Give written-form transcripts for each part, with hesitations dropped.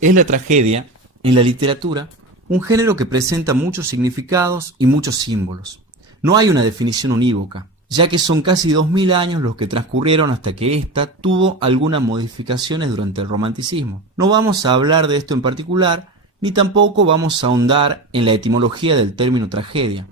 Es la tragedia, en la literatura, un género que presenta muchos significados y muchos símbolos. No hay una definición unívoca, ya que son casi 2000 años los que transcurrieron hasta que ésta tuvo algunas modificaciones durante el romanticismo. No vamos a hablar de esto en particular, ni tampoco vamos a ahondar en la etimología del término tragedia.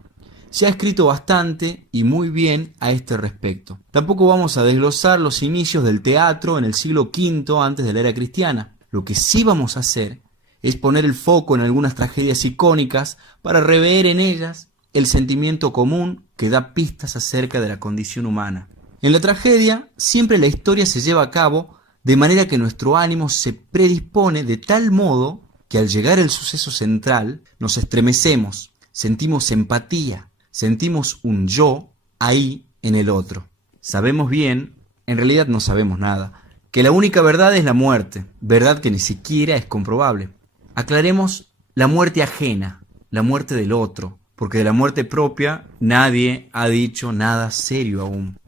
Se ha escrito bastante y muy bien a este respecto. Tampoco vamos a desglosar los inicios del teatro en el siglo V antes de la era cristiana. Lo que sí vamos a hacer es poner el foco en algunas tragedias icónicas para rever en ellas el sentimiento común que da pistas acerca de la condición humana. En la tragedia, siempre la historia se lleva a cabo de manera que nuestro ánimo se predispone de tal modo que al llegar el suceso central nos estremecemos, sentimos empatía, sentimos un yo ahí en el otro. Sabemos bien, en realidad no sabemos nada, que la única verdad es la muerte, verdad que ni siquiera es comprobable. Aclaremos la muerte ajena, la muerte del otro, porque de la muerte propia nadie ha dicho nada serio aún.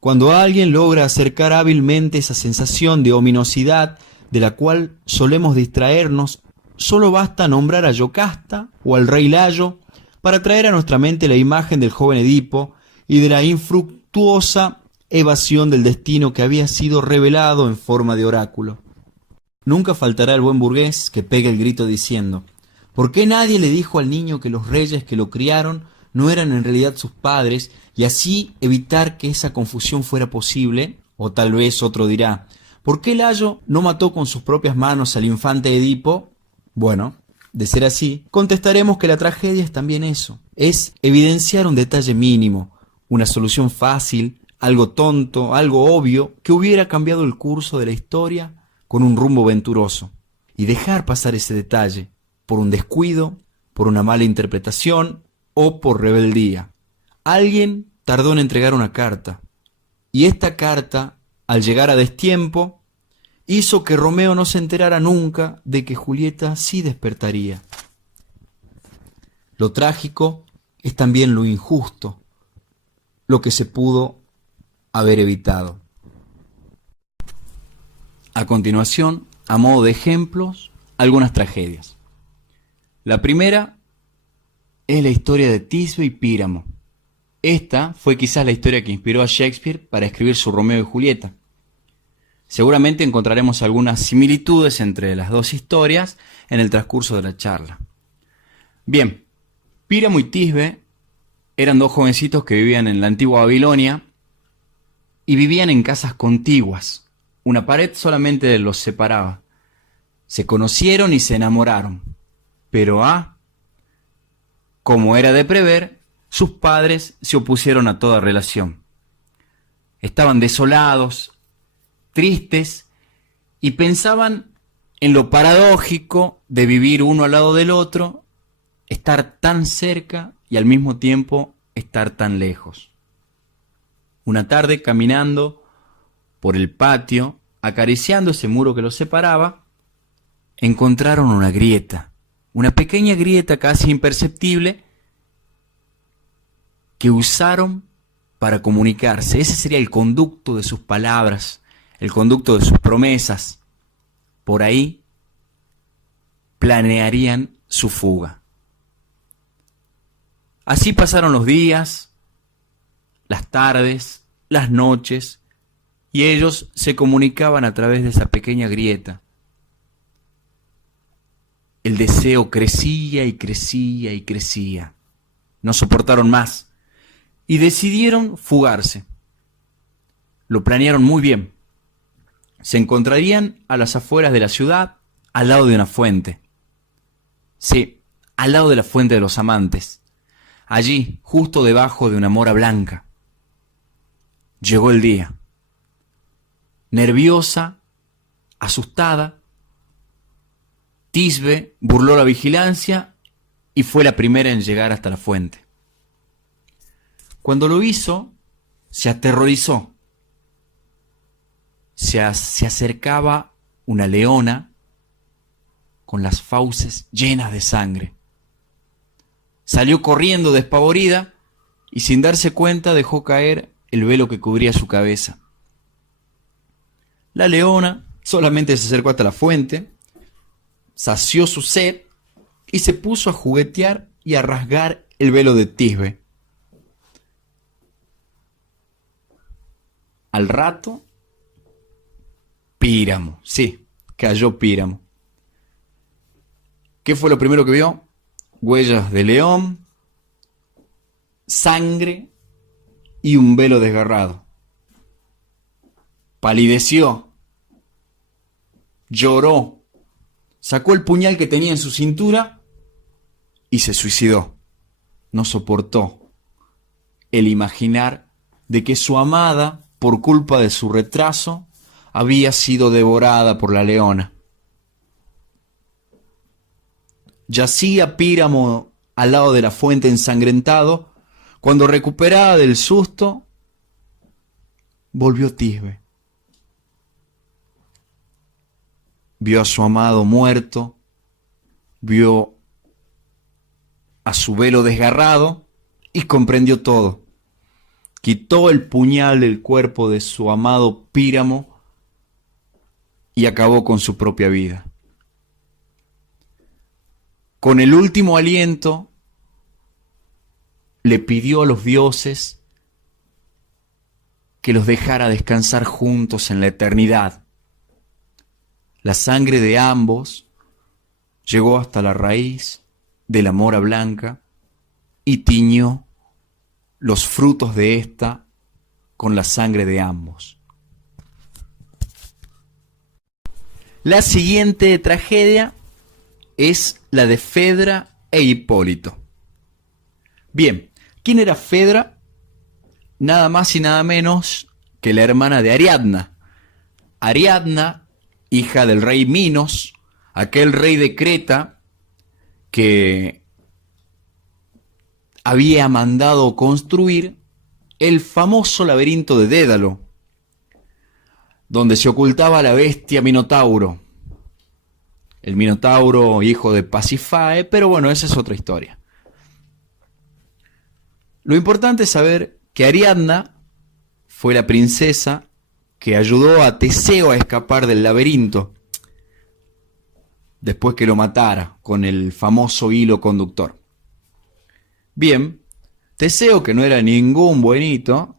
Cuando alguien logra acercar hábilmente esa sensación de ominosidad de la cual solemos distraernos, solo basta nombrar a Yocasta o al rey Layo para traer a nuestra mente la imagen del joven Edipo y de la infructuosa evasión del destino que había sido revelado en forma de oráculo. Nunca faltará el buen burgués que pegue el grito diciendo: ¿por qué nadie le dijo al niño que los reyes que lo criaron no eran en realidad sus padres, y así evitar que esa confusión fuera posible? O tal vez otro dirá: ¿por qué Layo no mató con sus propias manos al infante Edipo? Bueno, de ser así, contestaremos que la tragedia es también eso, es evidenciar un detalle mínimo, una solución fácil, algo tonto, algo obvio, que hubiera cambiado el curso de la historia con un rumbo venturoso, y dejar pasar ese detalle, por un descuido, por una mala interpretación o por rebeldía. Alguien tardó en entregar una carta, y esta carta, al llegar a destiempo, hizo que Romeo no se enterara nunca de que Julieta sí despertaría. Lo trágico es también lo injusto, lo que se pudo haber evitado. A continuación, a modo de ejemplos, algunas tragedias. La primera es la historia de Tisbe y Píramo. Esta fue quizás la historia que inspiró a Shakespeare para escribir su Romeo y Julieta. Seguramente encontraremos algunas similitudes entre las dos historias en el transcurso de la charla. Bien, Píramo y Tisbe eran dos jovencitos que vivían en la antigua Babilonia y vivían en casas contiguas. Una pared solamente los separaba. Se conocieron y se enamoraron. Pero como era de prever, sus padres se opusieron a toda relación. Estaban desolados, tristes, y pensaban en lo paradójico de vivir uno al lado del otro, estar tan cerca y al mismo tiempo estar tan lejos. Una tarde, caminando por el patio, acariciando ese muro que los separaba, encontraron una grieta, una pequeña grieta casi imperceptible que usaron para comunicarse. Ese sería el conducto de sus palabras, el conducto de sus promesas. Por ahí planearían su fuga. Así pasaron los días, las tardes, las noches, y ellos se comunicaban a través de esa pequeña grieta. El deseo crecía y crecía y crecía. No soportaron más y decidieron fugarse. Lo planearon muy bien. Se encontrarían a las afueras de la ciudad, al lado de una fuente. Sí, al lado de la fuente de los amantes. Allí, justo debajo de una mora blanca. Llegó el día. Nerviosa, asustada, Tisbe burló la vigilancia y fue la primera en llegar hasta la fuente. Cuando lo hizo, se aterrorizó. Se acercaba una leona con las fauces llenas de sangre. Salió corriendo despavorida y sin darse cuenta dejó caer el velo que cubría su cabeza. La leona solamente se acercó hasta la fuente, sació su sed y se puso a juguetear y a rasgar el velo de Tisbe. Al rato, Píramo, sí, cayó Píramo. ¿Qué fue lo primero que vio? Huellas de león, sangre y un velo desgarrado. Palideció, lloró, sacó el puñal que tenía en su cintura y se suicidó. No soportó el imaginar de que su amada, por culpa de su retraso, había sido devorada por la leona. Yacía Píramo al lado de la fuente ensangrentado, cuando recuperada del susto, volvió Tisbe. Vio a su amado muerto, vio a su velo desgarrado y comprendió todo. Quitó el puñal del cuerpo de su amado Píramo y acabó con su propia vida. Con el último aliento, le pidió a los dioses que los dejara descansar juntos en la eternidad. La sangre de ambos llegó hasta la raíz de la mora blanca y tiñó los frutos de ésta con la sangre de ambos. La siguiente tragedia es la de Fedra e Hipólito. Bien, ¿quién era Fedra? Nada más y nada menos que la hermana de Ariadna. Ariadna, hija del rey Minos, aquel rey de Creta que había mandado construir el famoso laberinto de Dédalo, donde se ocultaba la bestia Minotauro. El Minotauro, hijo de Pasifae, pero bueno, esa es otra historia. Lo importante es saber que Ariadna fue la princesa que ayudó a Teseo a escapar del laberinto, después que lo matara con el famoso hilo conductor. Bien, Teseo, que no era ningún buenito,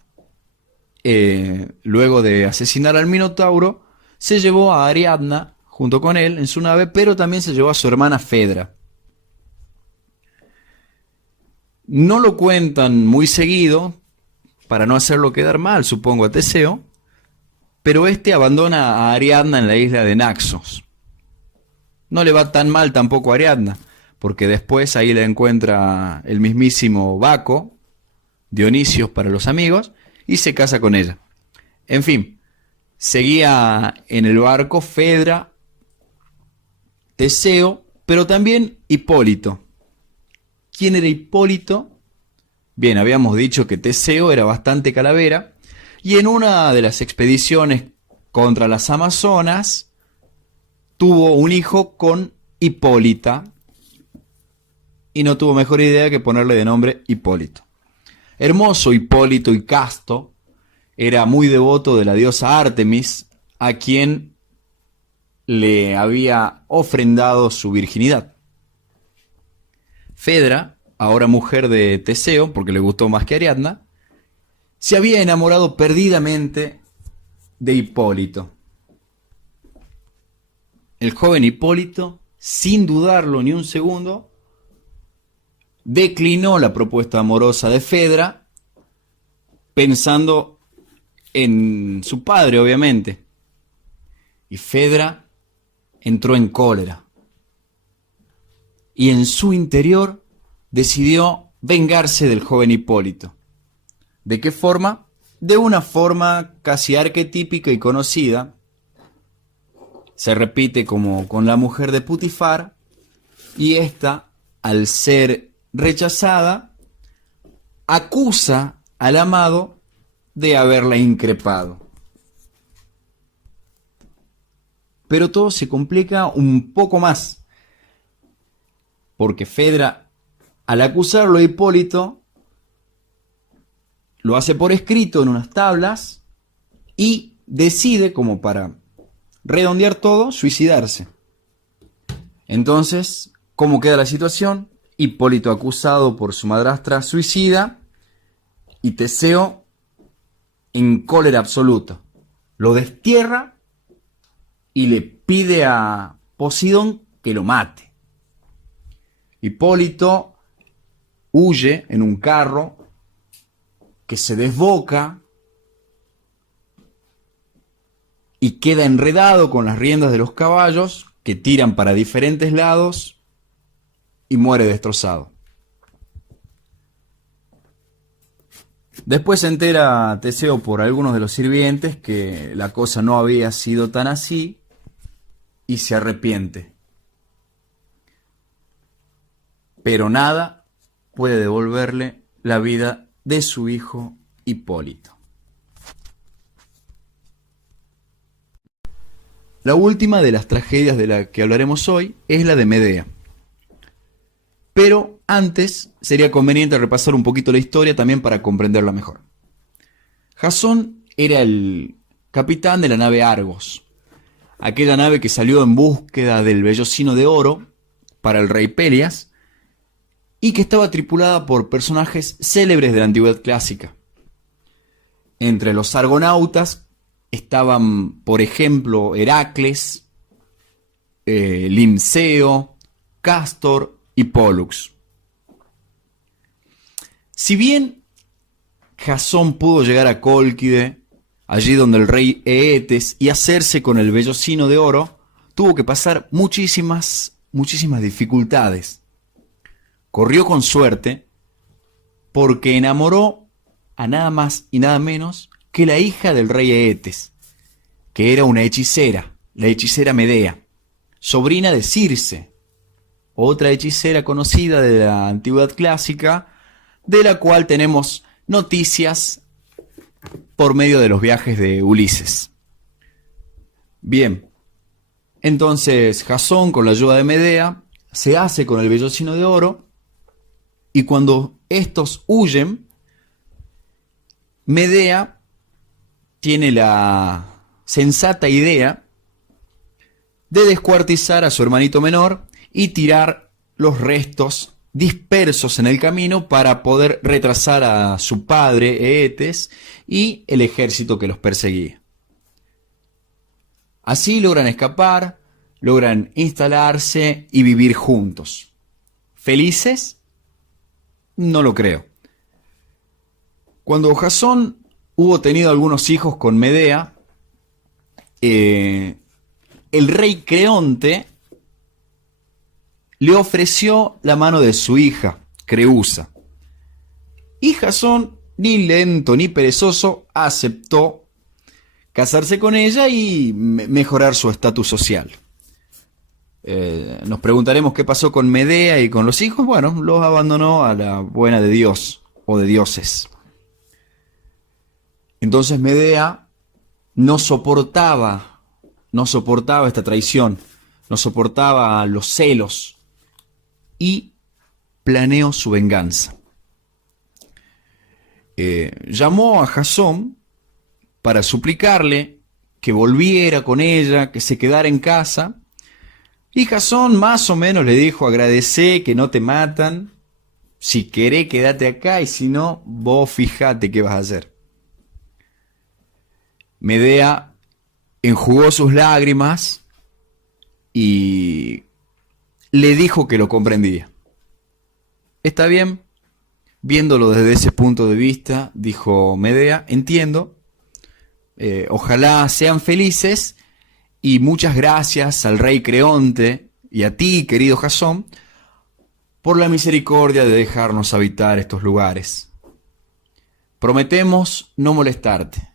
luego de asesinar al Minotauro, se llevó a Ariadna junto con él en su nave, pero también se llevó a su hermana Fedra. No lo cuentan muy seguido, para no hacerlo quedar mal, supongo, a Teseo, pero este abandona a Ariadna en la isla de Naxos. No le va tan mal tampoco a Ariadna, porque después ahí la encuentra el mismísimo Baco, Dionisios para los amigos, y se casa con ella. En fin, seguía en el barco Fedra, Teseo, pero también Hipólito. ¿Quién era Hipólito? Bien, habíamos dicho que Teseo era bastante calavera, y en una de las expediciones contra las Amazonas tuvo un hijo con Hipólita, y no tuvo mejor idea que ponerle de nombre Hipólito. Hermoso Hipólito y casto, era muy devoto de la diosa Artemis, a quien le había ofrendado su virginidad. Fedra, ahora mujer de Teseo, porque le gustó más que Ariadna, se había enamorado perdidamente de Hipólito. El joven Hipólito, sin dudarlo ni un segundo, declinó la propuesta amorosa de Fedra, pensando en su padre, obviamente. Y Fedra entró en cólera. Y en su interior decidió vengarse del joven Hipólito. ¿De qué forma? De una forma casi arquetípica y conocida. Se repite como con la mujer de Putifar, y esta, al ser rechazada, acusa al amado de haberla increpado. Pero todo se complica un poco más, porque Fedra, al acusarlo a Hipólito, lo hace por escrito en unas tablas y decide, como para redondear todo, suicidarse. Entonces, ¿cómo queda la situación? Hipólito acusado por su madrastra suicida y Teseo en cólera absoluta. Lo destierra y le pide a Poseidón que lo mate. Hipólito huye en un carro que se desboca y queda enredado con las riendas de los caballos que tiran para diferentes lados y muere destrozado. Después se entera Teseo por algunos de los sirvientes que la cosa no había sido tan así y se arrepiente. Pero nada puede devolverle la vida de su hijo Hipólito. La última de las tragedias de la que hablaremos hoy es la de Medea. Pero antes sería conveniente repasar un poquito la historia también para comprenderla mejor. Jasón era el capitán de la nave Argos, aquella nave que salió en búsqueda del vellocino de oro para el rey Pelias y que estaba tripulada por personajes célebres de la antigüedad clásica. Entre los argonautas estaban, por ejemplo, Heracles, Linceo, Cástor y Pólux. Si bien Jasón pudo llegar a Cólquide, allí donde el rey Eetes, y hacerse con el vellocino de oro, tuvo que pasar muchísimas dificultades. Corrió con suerte porque enamoró a nada más y nada menos que la hija del rey Eetes, que era una hechicera, la hechicera Medea, sobrina de Circe, otra hechicera conocida de la antigüedad clásica, de la cual tenemos noticias por medio de los viajes de Ulises. Bien, entonces Jasón, con la ayuda de Medea, se hace con el vellocino de oro, y cuando estos huyen, Medea tiene la sensata idea de descuartizar a su hermanito menor y tirar los restos dispersos en el camino para poder retrasar a su padre Eetes y el ejército que los perseguía. Así logran escapar, logran instalarse y vivir juntos. ¿Felices? No lo creo. Cuando Jasón hubo tenido algunos hijos con Medea, el rey Creonte le ofreció la mano de su hija, Creusa. Y Jasón, ni lento ni perezoso, aceptó casarse con ella y mejorar su estatus social. Nos preguntaremos qué pasó con Medea y con los hijos. Bueno, los abandonó a la buena de Dios o de dioses. Entonces Medea no soportaba esta traición, no soportaba los celos y planeó su venganza. Llamó a Jasón para suplicarle que volviera con ella, que se quedara en casa, y Jasón más o menos le dijo: agradecé que no te matan, si querés quédate acá y si no, vos fijate qué vas a hacer. Medea enjugó sus lágrimas y le dijo que lo comprendía. Está bien, viéndolo desde ese punto de vista, dijo Medea, entiendo, ojalá sean felices y muchas gracias al rey Creonte y a ti, querido Jasón, por la misericordia de dejarnos habitar estos lugares. Prometemos no molestarte,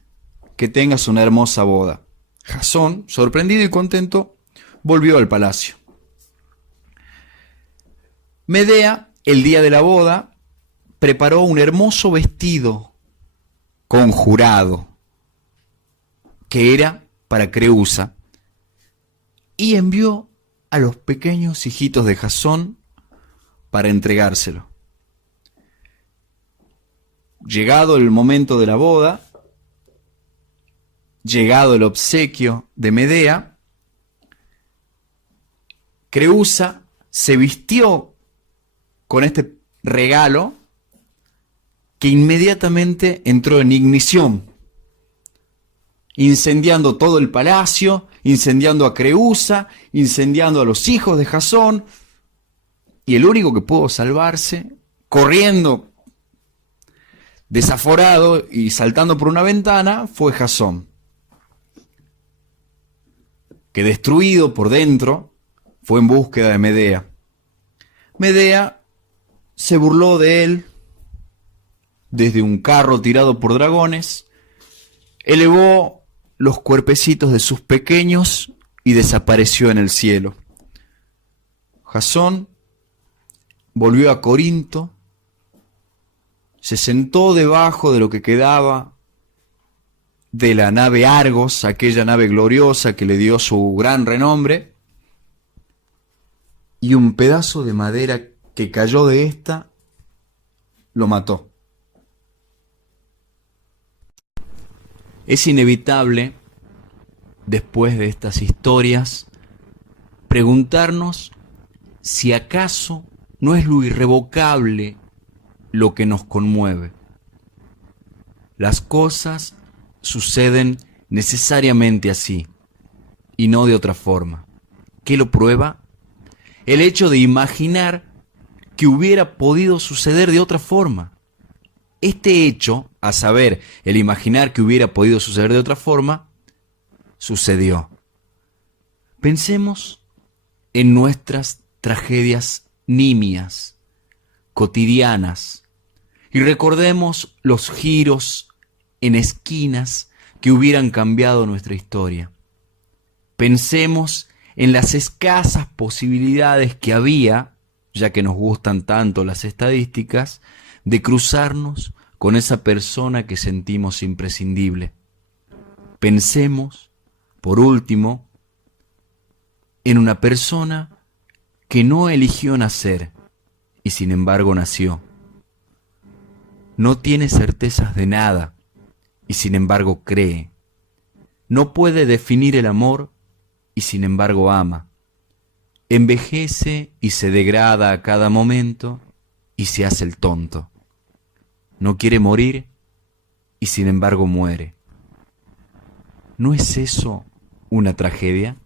que tengas una hermosa boda. Jasón, sorprendido y contento, volvió al palacio. Medea, el día de la boda, preparó un hermoso vestido conjurado, que era para Creusa, y envió a los pequeños hijitos de Jasón para entregárselo. Llegado el momento de la boda, llegado el obsequio de Medea, Creúsa se vistió con este regalo que inmediatamente entró en ignición, incendiando todo el palacio, incendiando a Creúsa, incendiando a los hijos de Jasón, y el único que pudo salvarse, corriendo desaforado y saltando por una ventana, fue Jasón, que destruido por dentro fue en búsqueda de Medea. Medea se burló de él desde un carro tirado por dragones, elevó los cuerpecitos de sus pequeños y desapareció en el cielo. Jasón volvió a Corinto, se sentó debajo de lo que quedaba de la nave Argos, aquella nave gloriosa que le dio su gran renombre, y un pedazo de madera que cayó de ésta lo mató. Es inevitable, después de estas historias, preguntarnos si acaso no es lo irrevocable lo que nos conmueve. Las cosas suceden necesariamente así y no de otra forma. ¿Qué lo prueba? El hecho de imaginar que hubiera podido suceder de otra forma. Este hecho, a saber, el imaginar que hubiera podido suceder de otra forma, sucedió. Pensemos en nuestras tragedias nimias, cotidianas, y recordemos los giros en esquinas que hubieran cambiado nuestra historia. Pensemos en las escasas posibilidades que había, ya que nos gustan tanto las estadísticas, de cruzarnos con esa persona que sentimos imprescindible. Pensemos, por último, en una persona que no eligió nacer y sin embargo nació. No tiene certezas de nada y sin embargo cree. No puede definir el amor y sin embargo ama. Envejece y se degrada a cada momento y se hace el tonto. No quiere morir y sin embargo muere. ¿No es eso una tragedia?